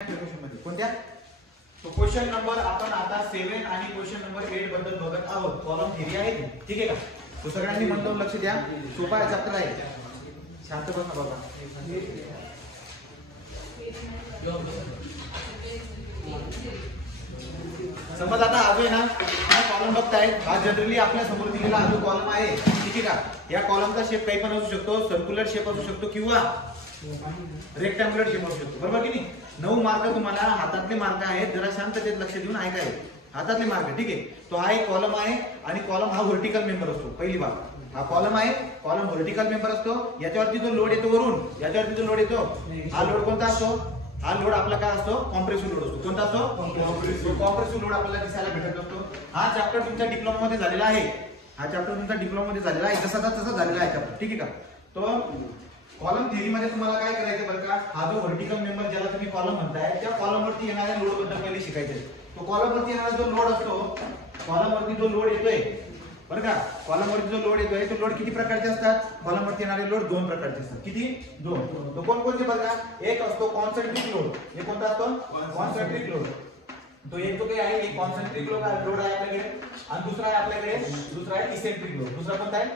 कोणत्या? तो question number आपण आता 7 आणि क्वेश्चन नंबर 8 बद्दल बघत आहोत. कॉलम थिअरी आहे, ठीक आहे का? तो सगळ्यांनी म्हणतो लक्ष द्या, सोपा चॅप्टर आहे. शांत बसा बाबा. समज आता आजू ना हा कॉलम बघताय, हा जनरली आपल्या समोर दिलेला हा जो कॉलम आहे, ठीक आहे का? या कॉलमचा शेप काही पण असू शकतो, सर्क्युलर शेप असू शकतो किंवा रेक्टँग्युलर शेप असू शकतो, बरोबर की नाही? 9 मार्क तुम्हाला हातातले मार्क आहेत, जरा शांततेत लक्ष देऊन ऐकाय. हातातले मार्क, ठीक आहे? तो हा एक कॉलम आहे आणि कॉलम हा व्हर्टिकल मेंबर असतो. पहिली बाब, हा कॉलम आहे, कॉलम व्हर्टिकल मेंबर असतो. याच्यावरती जो लोड येतो वरून, याच्यावरती जो लोड येतो, हा लोड कोणता असतो? हा लोड आपला काय असतो? कॉम्प्रेसिव्ह लोड असतो. कोणता असतो? कॉम्प्रेसिव्ह लोड आपल्याला दिसायला भेटत असतो. हा चॅप्टर तुमच्या डिप्लोमा मध्ये झालेला आहे. हा चॅप्टर तुमचा डिप्लोमा मध्ये झालेला आहे, जसा तसा झालेला आहे चॅप्टर, ठीक आहे का? तो कॉलम थिअरी मध्ये तुम्हाला काय करायचं बरं का? हा जो व्हर्टिकल मेंबर ज्याला तुम्ही कॉलम म्हणताय, त्या कॉलम वरती येणाऱ्या लोड बद्दल पहिले शिकायचं. तो कॉलम वरती येणारा जो लोड असतो, कॉलम वरती जो लोड येतोय बरं का, कॉलम वरती जो लोड येतोय, तो लोड किती प्रकारचे असतात? कॉलम वरती येणारे लोड 2 प्रकारचे असतात. किती? 2. तो कोणकोणते बघा? एक असतो कॉन्सेंट्रिक लोड. हे कोणता असतो? Concentric load. तो एक तो काय आहे? एक कॉन्सेंट्रिक लोड आहे आपल्याकडे, आणि दुसरा आहे आपल्याकडे इसेंट्रिक लोड. दुसरा कोणता आहे?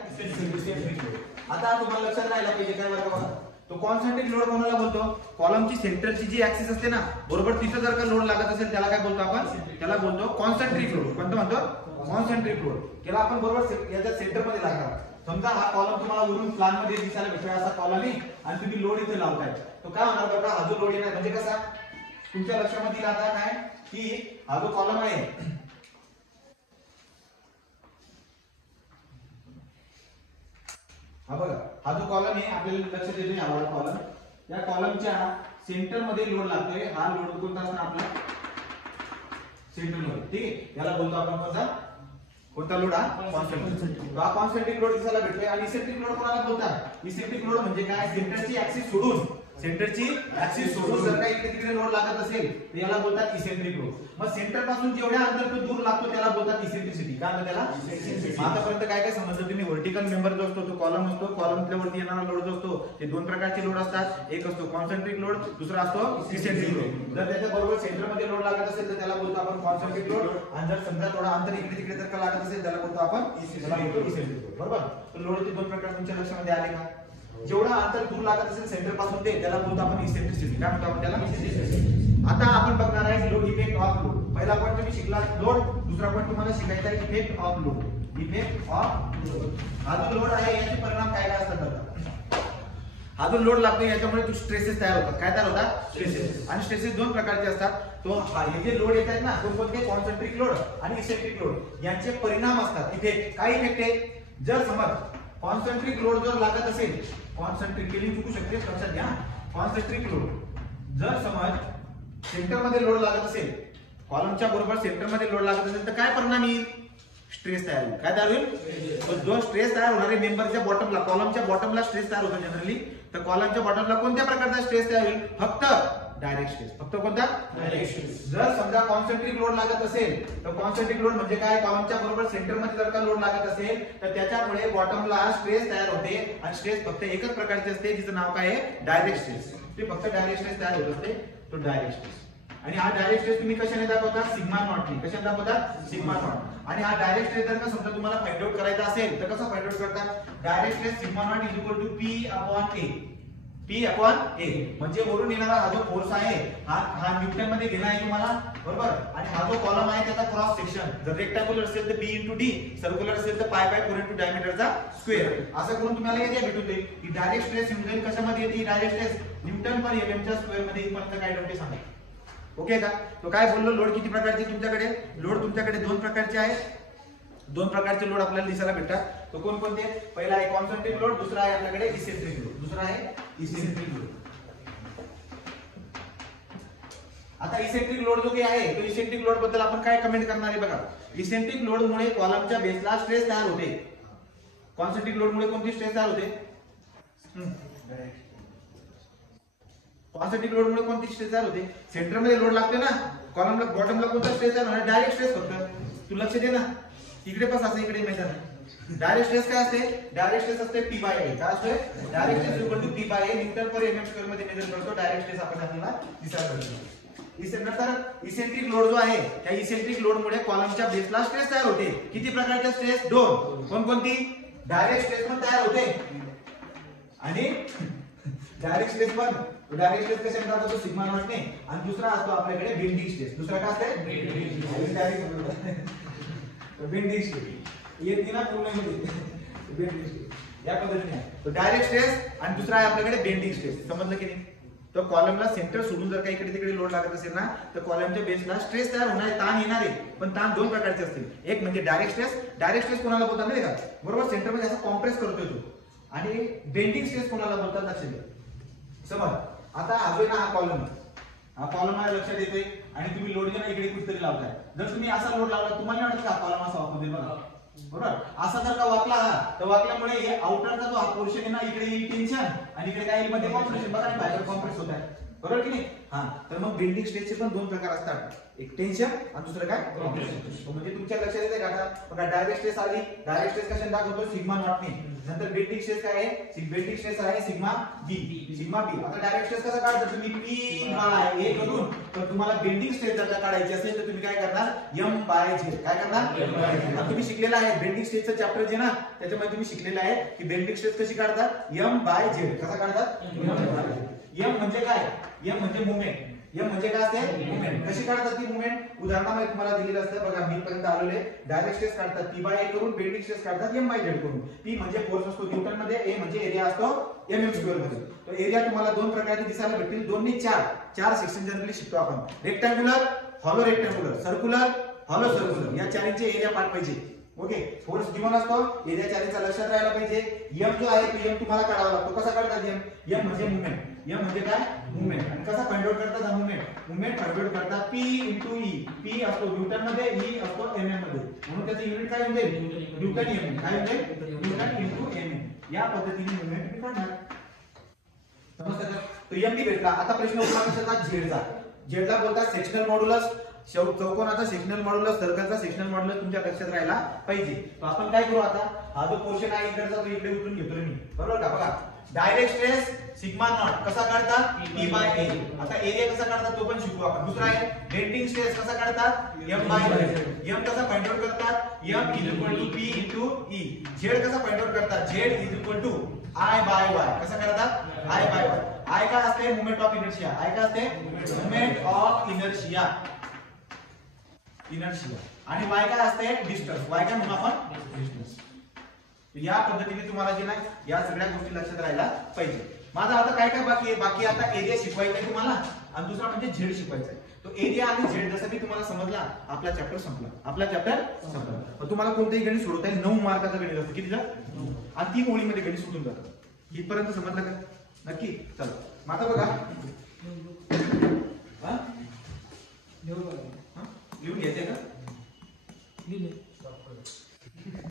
Eccentric load. आता तुम्हाला लक्षात राहायला पाहिजे काय बरं बघा, तो कॉन्सेंट्रिक लोड कोणाला बोलतो? कॉलमची सेंटरची जी ऍक्सिस असते ना, बरोबर तिथं जर का लोड लागत असेल त्याला काय बोलतो आपण? त्याला बोलतो कॉन्सेंट्रिक लोड. कोणतं म्हणतो? Concentric load. त्याला आपण बरोबर याच्या सेंटर मध्ये लागणार. समजा हा कॉलम तुम्हाला वरून प्लॅन मध्ये दिसायला भेटतोय, असा कॉलम आहे, आणि तुम्ही लोड इथे लावताय, तो काय होणार बघा? हा जो लोड येणार म्हणजे कसा? तुमच्या लक्षामध्ये आता काय की हा जो कॉलम आहे, हा बघा, हा जो कॉलम आहे आपल्याला लक्षात येतो, यावाला कॉलम, या कॉलमच्या सेंटर मध्ये लोड लागतोय. हा लोड कोणता असणार आपला? सेंटर मध्ये, ठीक आहे? याला बोलतो आपण कोणता लोड? हा कॉन्सेंट्रिक. हा कॉन्सेंट्रिक लोड दिसायला भेटतोय. आणि इसेंट्रिक लोड कोणाला बोलतात? इसेंट्रिक लोड म्हणजे काय? सेंटरची ऍक्सिस सोडून जर का इकडे तिकडे लोड लागत असेल तर याला बोलतात इसेंट्रिक लोड. मग सेंटर पासून जेवढ्या अंतर तो दूर लागतो त्याला बोलतात इसेंट्रिसिटी. काय म्हणतात त्याला? आतापर्यंत काय काय समजलं तुम्ही? व्हर्टिकल मेंबर जो असतो तो कॉलम असतो, कॉलमच्या वरती येणारा लोड जो असतो ते 2 प्रकारचे लोड असतात. एक असतो कॉन्सेंट्रिक लोड, दुसरा असतो इसेंट्रिक लोड. जर त्याच्या बरोबर सेंटर मध्ये लोड लागत असेल तर त्याला बोलतो आपण कॉन्सेंट्रिक लोड, आणि जर समजा थोडा अंतर इकडे तिकडे जर का लागत असेल त्याला बोलतो आपण इसेंट्रिक लोड, बरोबर? तर लोडचे 2 प्रकार तुमच्या लक्षामध्ये आले का? जेवढा अंतर दूर लागत असेल सेंटर पासून ते त्याला बोलतो आपण इसेंट्रिसिटी. काय म्हणतो आपण त्याला? इसेंट्रिसिटी. आता आपण बघणार आहे लोड इफेक्ट ऑफ लोड. पहिला पॉईंट तुम्ही शिकला लोड, दुसरा पॉईंट तुम्हाला शिकायचा आहे effect of load. Effect of load. हा जो लोड आहे याचे परिणाम काय काय असतात बघा. हा जो लोड लागतो याच्यामुळे स्ट्रेसेस तयार होतात. काय तयार होतात? स्ट्रेसेस. आणि स्ट्रेसेस 2 प्रकारचे असतात. तो हे जे लोड येत आहेत ना, कोणते? कॉन्सेंट्रिक लोड आणि इसेंट्रिक लोड, यांचे परिणाम असतात. इफेक्ट. काय इफेक्ट आहे? जर समज कॉन्सेंट्रिक लोड जर लागत असेल, कॉन्सेंट्रिक केली चुकू शकते, लक्षात घ्या. कॉन्सेंट्रिक लोड जर समज सेंटर मध्ये लोड लागत असेल, कॉलमच्या बरोबर सेंटर मध्ये लोड लागत असेल तर काय परिणाम येईल? स्ट्रेस तयार होईल. काय तयार होईल? तो जो स्ट्रेस तयार होणार आहे मेंबरच्या बॉटमला, कॉलमच्या बॉटमला स्ट्रेस तयार होतो जनरली. तर कॉलमच्या बॉटमला कोणत्या प्रकारचा स्ट्रेस तयार होईल? फक्त डायरेक्ट स्ट्रेस. फक्त कोणता? Direct stress. जर समजा कॉन्सेंट्रिक लोड लागत असेल तर कॉन्सेंट्रिक लोड म्हणजे काय? कॉलमच्या बरोबर सेंटर मध्ये जर का लोड लागत असेल तर त्याच्यामुळे बॉटमला स्ट्रेस तयार होते, आणि स्ट्रेस फक्त एकच प्रकारचे असते जिचं नाव काय आहे? Direct stress. ते फक्त डायरेक्ट स्ट्रेस तयार होत असते, तो डायरेक्ट स्ट्रेस. आणि हा डायरेक्ट स्ट्रेस तुम्ही कशाने दाखवतात? सिग्मा नॉट ने. कशाने दाखवतात? Sigma not. आणि हा डायरेक्ट स्ट्रेस जर का समजा तुम्हाला फाइंड आउट करायचा असेल तर कसं फाइंड आउट करतात? Direct stress sigma not is equal to P upon A. P upon A म्हणजे वरून येणारा हा जो फोर्स आहे हा न्यूटन मध्ये गेला आहे तुम्हाला, बरोबर? आणि हा जो कॉलम आहे त्याचा क्रॉस सेक्शन जर रेक्टँग्युलर असेल तर B × D, सर्क्युलर असेल तर पाय 4 × डायमीटरचा स्क्वेअर. असं करून तुम्हाला येते भेटून देईल की डायरेक्ट स्ट्रेस न्यूटन कशामध्ये येते? Direct stress Newton per mm च्या स्क्वेअर मध्ये इथपर्यंत काय डॉक्टर सांगा. ओके का? तो काय बोललो? लोड किती प्रकारचे तुमच्याकडे? लोड तुमच्याकडे 2 प्रकारचे आहेत. 2 प्रकारचे लोड आपल्याला दिसायला भेटतात. तो कोणकोणते? पहिला आहे कॉन्सेंट्रिक लोड, दुसरा आहे आपल्याकडे इसेंट्रिक लोड. दुसरा आहे इसेंट्रिक लोड. आता इसेंट्रिक लोड जो काही आहे तो इसेंट्रिक लोड बद्दल आपण काय कमेंट करणार आहे बघा. इसेंट्रिक लोड मुळे कॉलमच्या बेसला स्ट्रेस तयार होते. कॉन्सेंट्रिक लोड मुळे कोणती स्ट्रेस तयार होते? कॉन्सेंट्रिक लोड मुळे कोणती स्ट्रेस तयार होते? सेंटर मध्ये लोड लागते ना, कॉलमला बॉटमला कोणता स्ट्रेस तयार होणार? Direct stress. फक्त तू लक्ष दे ना, इकडे पण असं इकडे माहिती आहे. डायरेक्ट स्ट्रेस काय असते? डायरेक्ट स्ट्रेस असते P/A. काय असते? Direct stress equal to P/A newton per mm square मध्ये मेजर करतो. डायरेक्ट स्ट्रेस आपण आपल्याला दिसायला भेटतो. नंतर इसेंट्रिक लोड जो आहे त्या इसेंट्रिक लोड मुळे कॉलमच्या बेसला स्ट्रेस तयार होते. किती प्रकारचे स्ट्रेस? दोन. कोणकोणती? डायरेक्ट स्ट्रेस पण तयार होते आणि डायरेक्ट स्ट्रेस पण. डायरेक्ट स्ट्रेस कशा म्हणतात? तो सिग्मा नॉट ने. आणि दुसरा असतो आपल्याकडे बेंडिंग स्ट्रेस. दुसरा काय असते? Bending stress. येत ना पूर्ण मध्ये बेंडिंग स्ट्रेस या पद्धतीने. तो डायरेक्ट स्ट्रेस आणि दुसरा आहे आपल्याकडे बेंडिंग स्ट्रेस. समजलं की नाही? तर कॉलमला सेंटर सोडून जर काही इकडे तिकडे लोड लागत असेल ना तर कॉलमच्या बेसला स्ट्रेस तयार होणार आहे, ताण येणार आहे. पण ताण दोन प्रकारचे असतील. एक म्हणजे डायरेक्ट स्ट्रेस. डायरेक्ट स्ट्रेस कोणाला बोलतात माहिती का? बरोबर सेंटर मध्ये असं कॉम्प्रेस करतोय तो. आणि बेंडिंग स्ट्रेस कोणाला बोलतात? लक्षात द्या. समज आता अजून हा कॉलम मला लक्षात येतोय आणि तुम्ही लोड घेऊन इकडे कुठेतरी लावताय. जर तुम्ही असा लोड लावला तुम्हाला वाटतं का कॉलम असा वाकून देईल बघा. बरोबर. असा जर का वाकला तर वाकल्यामुळे हे आउटरचा जो हा पोर्शन आहे ना इकडे येईल टेन्शन आणि इकडे काय येईल मध्ये कॉम्प्रेशन. बघा आणि बाहेर कॉम्प्रेस होत आहे. बरोबर की नाही? तर मग बेंडिंग स्ट्रेसचे पण दोन प्रकार असतात. एक टेन्शन आणि दुसरं काय? कॉम्प्रेशन. म्हणजे तुमच्या लक्षात येते का आता? बघा डायरेक्ट स्ट्रेस आली. डायरेक्ट स्ट्रेस कशाने दाखवतो? सिग्मा नॉट ने. नंतर बेंडिंग स्ट्रेस काय आहे? बेंडिंग स्ट्रेस आहे सिग्मा बी. सिग्मा बी. आता डायरेक्ट स्ट्रेस कसा काढता तुम्ही? पी बाय ए करून. तर तुम्हाला बेंडिंग स्ट्रेस जर काढायची असेल तर तुम्ही काय करणार? M by Z. काय करणार? आता तुम्ही शिकलेला आहे बेंडिंग स्ट्रेसचं चॅप्टर जे ना त्याच्यामध्ये तुम्ही शिकलेलं आहे की बेंडिंग स्ट्रेस कशी काढतात? M by Z. कसा काढतात? एम म्हणजे काय? एम म्हणजे मुवमेंट. एम म्हणजे काय असते? मुवमेंट. कशी काढतात ती मुवमेंट? उदाहरणामध्ये तुम्हाला दिलेलं असतं बघा. मी पर्यंत आलेले डायरेक्ट स्ट्रेस काढतात पी बाय ए करून. बेंडिंग स्ट्रेस काढतात एम बाय झेड करून. पी म्हणजे फोर्स असतो न्यूटन मध्ये. ए म्हणजे एरिया असतो एमएम स्क्वेअर मध्ये. तो एरिया तुम्हाला दोन प्रकारचे दिसायला भेटतील. 2 ने 4 सेक्शन जनरली शिकतो आपण. Rectangular, hollow rectangular, circular, hollow circular या चारींचे एरिया पार्ट पाहिजे. ओके. फोर्स गिवन असतो. एरिया चारीचा लक्षात राहायला पाहिजे. एम जो आहे तो एम तुम्हाला काढावा लागतो. कसा काढतात एम? एम म्हणजे मुवमेंट. एम म्हणजे काय? मुवमेंट. आणि कसा फाइंड आउट करतात हा मुवमेंट? मुवमेंट फाइंड आउट करतात पी इंटू ई. पी असतो न्यूटन मध्ये, ई असतो एमएम मध्ये. म्हणून त्याचं युनिट काय होते? Newton M. काय होते? Newton into mm. या पद्धतीने मुवमेंट तुम्ही काढणार. समजतं का? तो एम बी भेटला. आता प्रश्न उठला कशाचा? झेडचा. झेडला बोलतात सेक्शनल मॉड्युलस. चौकोनाचा सेक्शनल मॉड्युलस, सर्कलचा सेक्शनल मॉड्युलस तुमच्या लक्षात राहायला पाहिजे. तर आपण काय करू आता? हा जो पोर्शन आहे इकडचा तो इकडे उचलून घेतो मी. बरोबर का? बघा डायरेक्ट स्ट्रेस सिग्मा नॉट कसा काढतात? पी बाय ए. आता एरिया कसा काढतात तो पण शिकू आपण. दुसरा आहे बेंडिंग स्ट्रेस कसा काढतात? M by Z. एम कसा फाइंड आउट करतात? M is equal to P into E. Z कसा फाइंड आउट करतात? Z is equal to I by Y. कसा काढतात? I by Y. आय काय असते? Moment of inertia. आय काय असते? Moment of inertia. इनर्शिया. आणि वाय काय असते? डिस्टन्स. वाय काय म्हणू आपण? डिस्टन्स. या पद्धतीने तुम्हाला जे नाही या सगळ्या गोष्टी लक्षात राहायला पाहिजे. माझा आता काय काय बाकी आहे? बाकी आता एरिया शिकवायचा आहे तुम्हाला आणि दुसरा म्हणजे झेड शिकवायचा आहे. तो एरिया आणि झेड जसं की तुम्हाला समजला आपला चॅप्टर संपला. आपला चॅप्टर संपला. तुम्हाला कोणतेही गणित सोडवता येईल. 9 मार्काचं गणित असतं. कितीला? आणि 3 ओळीमध्ये गणित सुटून जातं. इथपर्यंत समजलं का? नक्की. चला आता बघा